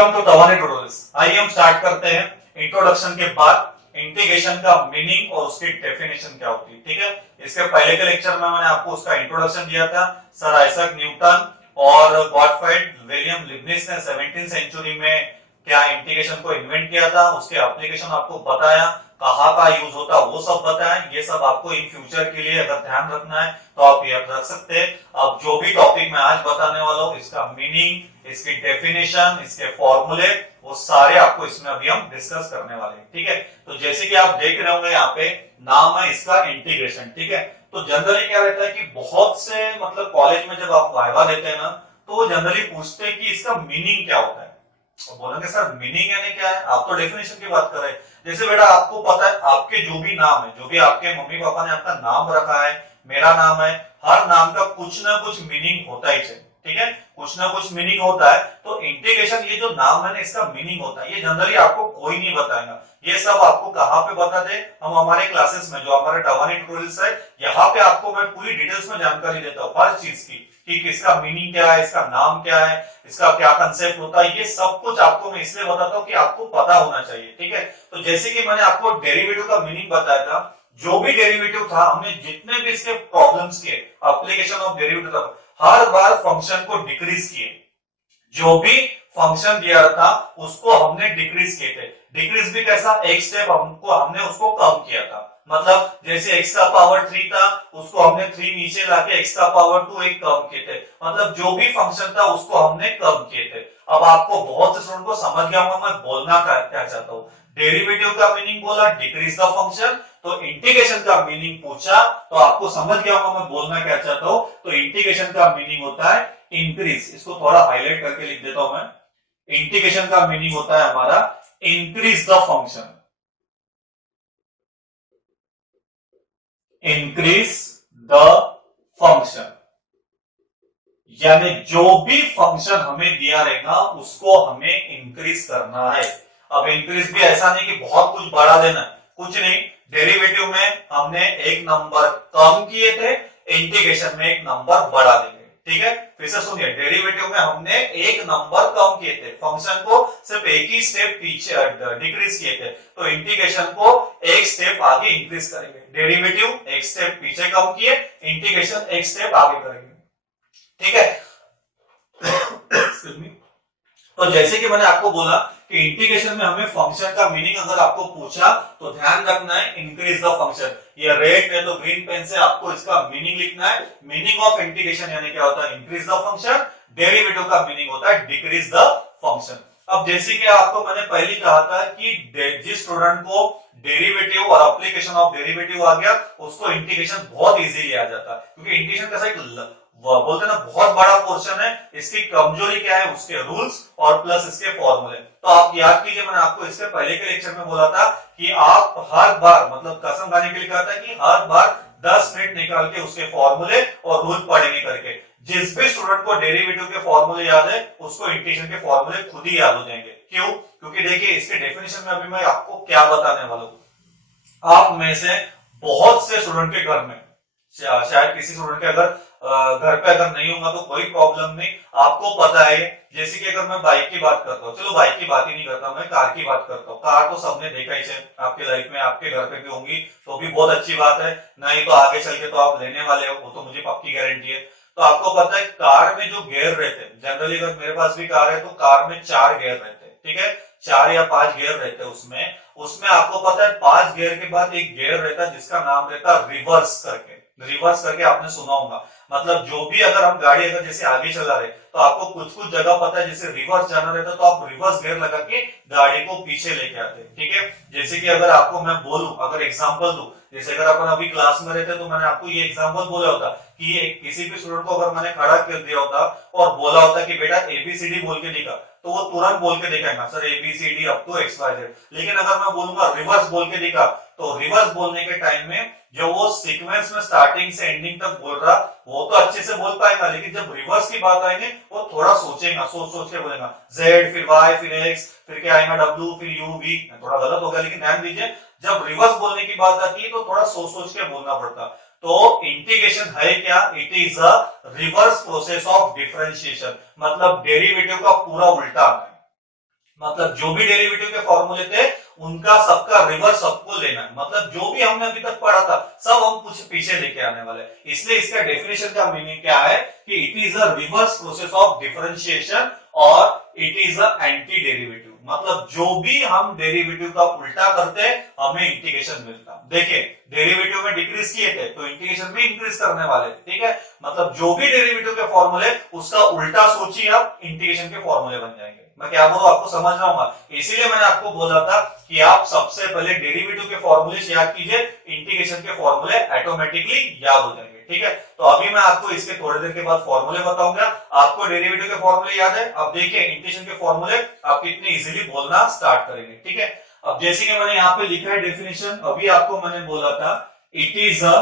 Welcome to तवानी tutorials. आइए हम start करते हैं। इंट्रोडक्शन के बाद इंटीग्रेशन का मीनिंग और उसकी डेफिनेशन क्या होती है। ठीक है, इसके पहले के लेक्चर में मैंने आपको उसका इंट्रोडक्शन दिया था। सर आइजैक न्यूटन और गॉटफ्राइड विलियम लिबनिज ने 17वीं सेंचुरी में क्या इंटीग्रेशन को इन्वेंट किया था, उसके एप्लीकेशन आपको बताया, कहाँ का यूज होता है वो सब बताया। ये सब आपको इन फ्यूचर के लिए अगर ध्यान रखना है तो आप याद रख सकते हैं। अब जो भी टॉपिक मैं आज बताने वाला हूँ, इसका मीनिंग, इसकी डेफिनेशन, इसके फॉर्मूले, वो सारे आपको इसमें अभी हम डिस्कस करने वाले हैं। ठीक है, तो जैसे कि आप देख रहे होंगे यहाँ पे नाम है इसका इंटीग्रेशन। ठीक है, तो जनरली क्या रहता है कि बहुत से मतलब कॉलेज में जब आप वाइवा देते हैं ना, तो वो जनरली पूछते हैं कि इसका मीनिंग क्या होता है। तो बोलेंगे सर मीनिंग यानी क्या है, आप तो डेफिनेशन की बात कर रहे हैं। जैसे बेटा आपको पता है आपके जो भी नाम है, जो भी आपके मम्मी पापा ने आपका नाम रखा है, मेरा नाम है, हर नाम का कुछ ना कुछ मीनिंग होता ही चाहिए। ठीक है, कुछ ना कुछ मीनिंग होता है। तो इंटीग्रेशन, ये जो नाम है ना, इसका मीनिंग होता है। ये जनरली आपको कोई नहीं बताएगा। ये सब आपको कहाँ पे बताते हैं, हम हमारे क्लासेस में, जो हमारे तवानी ट्यूटोरियल्स है, यहाँ पे आपको मैं पूरी डिटेल्स में जानकारी देता हूँ हर चीज की, कि इसका मीनिंग क्या है, इसका नाम क्या है, इसका क्या कंसेप्ट होता है। ये सब कुछ आपको मैं इसलिए बताता हूँ कि आपको पता होना चाहिए। ठीक है, तो जैसे कि मैंने आपको डेरिवेटिव का मीनिंग बताया था, जो भी डेरिवेटिव था, हमने जितने भी इसके प्रॉब्लम्स किए, एप्लीकेशन ऑफ डेरिवेटिव था, हर बार फंक्शन को डिक्रीज किए। जो भी फंक्शन दिया था उसको हमने डिक्रीज किए थे। डिक्रीज भी कैसा, एक स्टेप हमने उसको कम किया था। मतलब जैसे x का पावर 3 था, उसको हमने 3 नीचे लाके x का पावर 2 एक कम किए थे। मतलब जो भी फंक्शन था उसको हमने कम किए थे। अब आपको बहुत से स्टूडेंट को समझ गया होगा मैं बोलना क्या चाहता हूँ। डेरिवेटिव का मीनिंग बोला डिक्रीज द फंक्शन, तो इंटीग्रेशन का मीनिंग पूछा तो आपको समझ गया होगा मैं बोलना क्या चाहता हूँ। तो इंटीग्रेशन का मीनिंग होता है इंक्रीज। इसको थोड़ा हाईलाइट करके लिख देता हूं मैं। इंटीग्रेशन का मीनिंग होता है हमारा increase the function, increase the function, यानी जो भी फंक्शन हमें दिया रहेगा उसको हमें इंक्रीज करना है। अब इंक्रीज भी ऐसा नहीं कि बहुत कुछ बढ़ा देना है, कुछ नहीं। डेरिवेटिव में हमने एक नंबर कम किए थे, इंटीग्रेशन में एक नंबर बढ़ा देंगे। ठीक है, फिर से सुनिए, डेरिवेटिव में हमने एक नंबर कम किए थे, फंक्शन को सिर्फ एक ही स्टेप पीछे डिक्रीज किए थे, तो इंटीग्रेशन को एक स्टेप आगे इंक्रीज करेंगे। डेरिवेटिव एक स्टेप पीछे कम किए, इंटीग्रेशन एक स्टेप आगे करेंगे। ठीक है तो जैसे कि मैंने आपको बोला कि इंटीग्रेशन में हमें फंक्शन का मीनिंग अगर आपको पूछा तो ध्यान रखना है इंक्रीज द फंक्शन। ये रेड में तो ग्रीन पेन से आपको इसका मीनिंग लिखना है। मीनिंग ऑफ इंटीग्रेशन यानी क्या होता है, इंक्रीज द फंक्शन। डेरिवेटिव का मीनिंग होता है डिक्रीज द फंक्शन। अब जैसे कि आपको मैंने पहले कहा था कि जिस स्टूडेंट को डेरिवेटिव और एप्लीकेशन ऑफ डेरिवेटिव आ गया, उसको इंटीग्रेशन बहुत इजीली आ जाता है, क्योंकि इंटीग्रेशन कैसा एक बोलते हैं ना बहुत बड़ा पोर्शन है। इसकी कमजोरी क्या है, उसके रूल्स और प्लस इसके फॉर्मूले। तो आप याद कीजिए, मैंने आपको इसके पहले के लेक्चर में बोला था कि आप हर बार, मतलब कसम खाने के लिए कहा था कि हर बार 10 मिनट निकाल के उसके फॉर्मूले और रूल पढ़ेंगे करके। जिस भी स्टूडेंट को डेरिवेटिव के फॉर्मूले याद है, उसको इंटीग्रेशन के फॉर्मूले खुद ही याद हो जाएंगे। क्यों? क्योंकि देखिए इसके डेफिनेशन में अभी मैं आपको क्या बताने वाला हूं। आप में से बहुत से स्टूडेंट के घर में, शायद किसी स्टूडेंट के अगर घर पे अगर नहीं होगा तो कोई प्रॉब्लम नहीं, आपको पता है। जैसे कि अगर मैं बाइक की बात करता हूँ, चलो बाइक की बात ही नहीं करता, मैं कार की बात करता हूँ। कार तो सबने देखा ही है आपके लाइफ में, आपके घर पे भी होंगी, तो भी बहुत अच्छी बात है। नहीं तो आगे चल के तो आप लेने वाले हो, वो तो मुझे पक्की गारंटी है। तो आपको पता है कार में जो गियर रहते हैं, जनरली अगर मेरे पास भी कार है तो कार में 4 गियर रहते हैं। ठीक है, 4 या 5 गियर रहते हैं उसमें आपको पता है 5 गियर के बाद एक गियर रहता है जिसका नाम रहता है रिवर्स करके। रिवर्स करके आपने सुना होगा। मतलब जो भी अगर हम गाड़ी अगर जैसे आगे चला रहे तो आपको कुछ जगह पता है, जैसे रिवर्स जाना रहता है तो आप रिवर्स गियर लगा के गाड़ी को पीछे लेके आते हैं। ठीक है, जैसे कि अगर आपको मैं बोलूं, अगर एग्जांपल दूं, जैसे अगर अपन अभी क्लास में रहते तो मैंने आपको ये एग्जांपल बोला होता कि ये किसी भी स्टूडेंट को अगर मैंने खड़ा कर दिया होता और बोला होता कि बेटा ABCD बोल के दिखा, तो वो तुरंत बोल के दिखाएगा sir ABCD up to XYZ। लेकिन अगर मैं बोलूंगा रिवर्स बोल के दिखा, तो रिवर्स बोलने के टाइम में जो वो सीक्वेंस में स्टार्टिंग से एंडिंग तक बोल रहा, वो तो अच्छे से बोल पाएगा, लेकिन जब रिवर्स की बात आएगी वो थोड़ा सोचेगा, सोच के बोलेगा Z फिर Y फिर X फिर क्या आएगा W फिर U V। थोड़ा गलत हो गया, लेकिन ध्यान दीजिए जब रिवर्स बोलने की बात आती है तो थोड़ा सोच के बोलना पड़ता। तो इंटीग्रेशन है क्या, it is a reverse process of differentiation, मतलब डेरिवेटिव का पूरा उल्टा है। मतलब जो भी डेरिवेटिव के फॉर्मूले थे उनका सबका रिवर्स सबको लेना है, मतलब जो भी हमने अभी तक पढ़ा था सब हम कुछ पीछे लेके आने वाले हैं। इसलिए इसका डेफिनेशन का मीनिंग क्या है कि it is a reverse process of differentiation और it is a anti derivative, मतलब जो भी हम डेरिवेटिव का उल्टा करते हैं हमें इंटीग्रेशन मिलता। देखिए डेरिवेटिव में डिक्रीज किए थे तो इंटीग्रेशन भी इंक्रीज करने वाले, ठीक है, मतलब जो भी डेरिवेटिव के फॉर्मूले उसका उल्टा सोचिए आप, इंटीग्रेशन के फॉर्मूले बन जाएंगे। मैं क्या बोलूं आपको समझ रहा हूं, इसीलिए मैंने आपको बोला था कि आप सबसे पहले डेरिवेटिव के फॉर्मूले याद कीजिए, इंटीग्रेशन के फॉर्मूले ऑटोमेटिकली याद हो जाएंगे, ठीक है। तो अभी मैं आपको इसके थोड़ी देर के बाद फॉर्मूले बताऊंगा। आपको डेरिवेटिव के फॉर्मूले याद है, अब देखिए इंटीग्रेशन के फॉर्मूले आप कितने इजीली बोलना स्टार्ट करेंगे, ठीक है। अब जैसे कि मैंने यहाँ पे लिखा है डेफिनेशन, अभी आपको मैंने बोला था it is a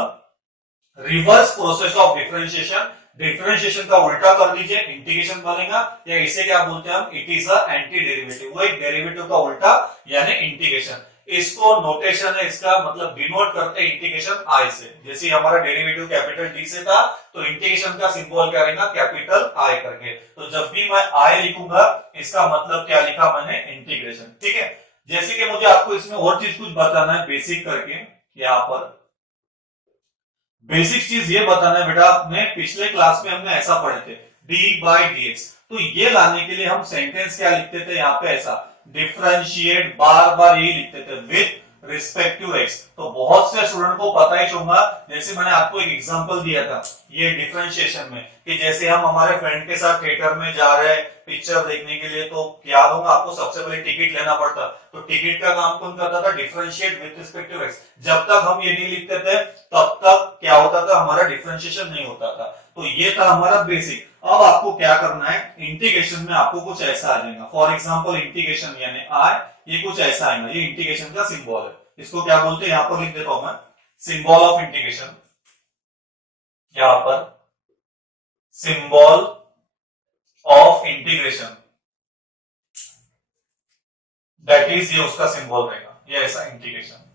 reverse process of differentiation, differentiation का उल्टा कर दीजिए इंटीग्रेशन बनेगा, या इसे क्या बोलते हैं हम, it is a anti derivative, वो एक डेरिवेटिव का उल्टा यानी इंटीग्रेशन। इसको नोटेशन है इसका, मतलब डिनोट करते हैं इंटीग्रेशन आई से, जैसे हमारा डेरिवेटिव कैपिटल डी से था तो इंटीग्रेशन का सिंबल क्या रहेगा, कैपिटल आई करके। तो जब भी मैं आई लिखूंगा इसका मतलब क्या लिखा मैंने, इंटीग्रेशन, ठीक है। जैसे कि मुझे आपको इसमें और चीज कुछ बताना है बेसिक करके, यहाँ पर बेसिक चीज ये बताना है बेटा, अपने पिछले क्लास में हमने ऐसा पढ़े थे डी बाई डी एक्स, तो ये लाने के लिए हम सेंटेंस क्या लिखते थे यहाँ पे, ऐसा डिफरेंशिएट, बार बार यही लिखते थे विद रिस्पेक्ट टू एक्स। तो बहुत से स्टूडेंट को पता ही होगा, जैसे मैंने आपको एक एग्जांपल दिया था ये डिफरेंशिएशन में, कि जैसे हम हमारे फ्रेंड के साथ थिएटर में जा रहे हैं पिक्चर देखने के लिए, तो क्या होगा आपको सबसे पहले टिकट लेना पड़ता, तो टिकट का काम कौन करता था, differentiate with respect to x. जब तक हम ये नहीं लिखते थे तब तक क्या होता था, हमारा डिफरेंशिएशन नहीं होता था। तो ये था हमारा बेसिक। अब आपको क्या करना है, इंटीग्रेशन में आपको कुछ ऐसा आ जाएगा, फॉर एग्जांपल इंटीग्रेशन यानी आई, ये कुछ ऐसा आएगा, ये इंटीग्रेशन का सिंबल है, इसको क्या बोलते हैं, यहां पर लिख देता हूं मैं, सिंबल ऑफ इंटीग्रेशन, यहां पर symbol of integration, that is ये उसका सिंबल रहेगा, ये ऐसा इंटीग्रेशन,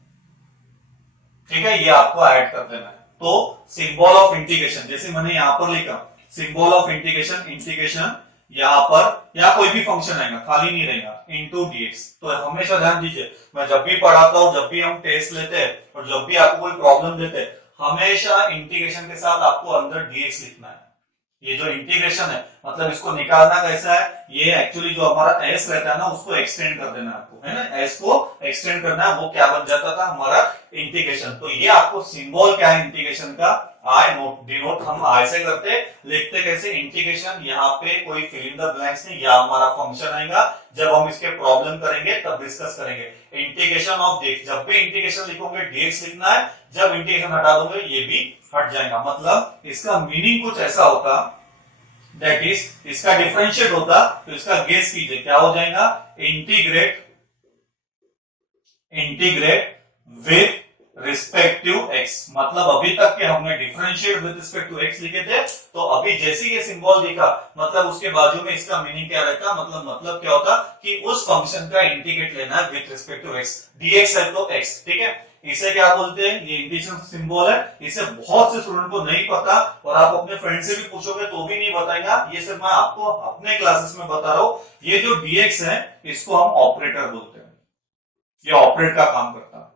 ठीक है, ये आपको ऐड कर देना है। तो सिंबल ऑफ इंटीग्रेशन जैसे मैंने यहां पर लिखा, सिंबल ऑफ इंटीग्रेशन, इंटीग्रेशन यहां पर या कोई भी फंक्शन आएगा खाली नहीं रहेगा इनटू डीएक्स। तो हमेशा ध्यान दीजिए, मैं जब भी पढ़ाता हूं, जब भी हम टेस्ट लेते हैं और जब भी आपको कोई प्रॉब्लम देते हैं, हमेशा इंटीग्रेशन के साथ आपको अंदर डीएक्स लिखना है। ये जो इंटीग्रेशन है मतलब इसको निकालना कैसा है, ये एक्चुअली जो हमारा एस रहता है ना उसको एक्सटेंड कर देना है आपको, है ना, एस को एक्सटेंड करना है, वो क्या बन जाता था हमारा इंटीग्रेशन। तो ये आपको सिंबल क्या है इंटीग्रेशन का, आई नोट, डिनोट हम आई से करते, लिखते कैसे, इंटीग्रेशन, यहाँ पे कोई फिल इन द ब्लैंक्स नहीं, यह हमारा फंक्शन आएगा, जब हम इसके प्रॉब्लम करेंगे तब डिस्कस करेंगे। इंटीग्रेशन ऑफ डीएक्स, जब भी इंटीग्रेशन लिखोगे डीएक्स लिखना है, जब इंटीग्रेशन हटा दोगे ये भी हट जाएगा, मतलब इसका मीनिंग कुछ ऐसा होता, दैट इज इसका डिफरेंशिएट होता तो इसका गेस कीजिए क्या हो जाएगा, integrate, integrate with respect to x, मतलब अभी तक के हमने differentiate with respect to x लिखे थे, तो अभी जैसे ये सिंबल दिखा मतलब उसके बाजू में इसका मीनिंग क्या रहता, मतलब क्या होता कि उस फंक्शन का इंटीग्रेट लेना है with respect to x, dx है तो एक्स, ठीक है। इसे क्या बोलते हैं, ये इंटीग्रेशन सिंबल है, इसे बहुत से स्टूडेंट को नहीं पता और आप अपने फ्रेंड से भी पूछोगे तो भी नहीं बताएगा, ये सिर्फ मैं आपको अपने क्लासेस में बता रहा हूं। ये जो डीएक्स है इसको हम ऑपरेटर बोलते हैं, ये ऑपरेट का काम करता है,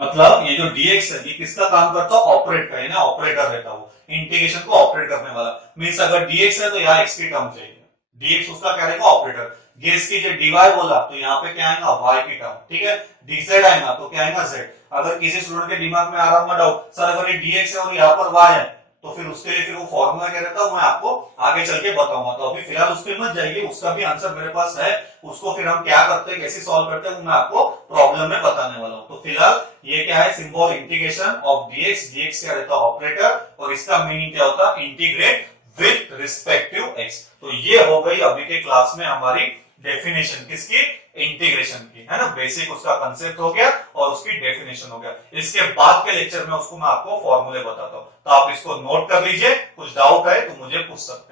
मतलब ये जो डीएक्स है ये किसका काम करता है, ऑपरेट का, है ना, ऑपरेटर रहता है वो, इंटीग्रेशन को ऑपरेट करने वाला। मींस अगर डीएक्स है तो यहाँ एक्स की टर्म चाहिए, डीएक्स उसका क्या रहेगा, ऑपरेटर। गेस कीजिए डीवाई बोला तो यहाँ पे क्या आएगा, वाई की टर्म, ठीक है। डीजेड आएगा तो क्या आएगा, जेड। अगर किसी स्टूडेंट के दिमाग में आ रहा होगा डाउट, सर अगर ये डीएक्स है और यहाँ पर वाई है तो फिर उसके लिए फिर वो फॉर्मूला क्या रहता है मैं आपको आगे चल के बताऊंगा, तो अभी फिलहाल उस पर मत जाइए, उसका भी आंसर मेरे पास है, उसको फिर हम क्या करते हैं कैसे सॉल्व करते हैं वो मैं आपको प्रॉब्लम में बताने वाला हूँ। तो फिलहाल ये क्या है, symbol integration of dx, dx क्या रहता है, ऑपरेटर, और इसका मीनिंग क्या होता है, integrate with respect to x. तो ये हो गई अभी के क्लास में हमारी डेफिनेशन किसकी, इंटीग्रेशन की, है ना, बेसिक उसका कंसेप्ट हो गया और उसकी डेफिनेशन हो गया। इसके बाद के लेक्चर में उसको मैं आपको फॉर्मूले बताता हूं, तो आप इसको नोट कर लीजिए, कुछ डाउट है तो मुझे पूछ सकते हैं।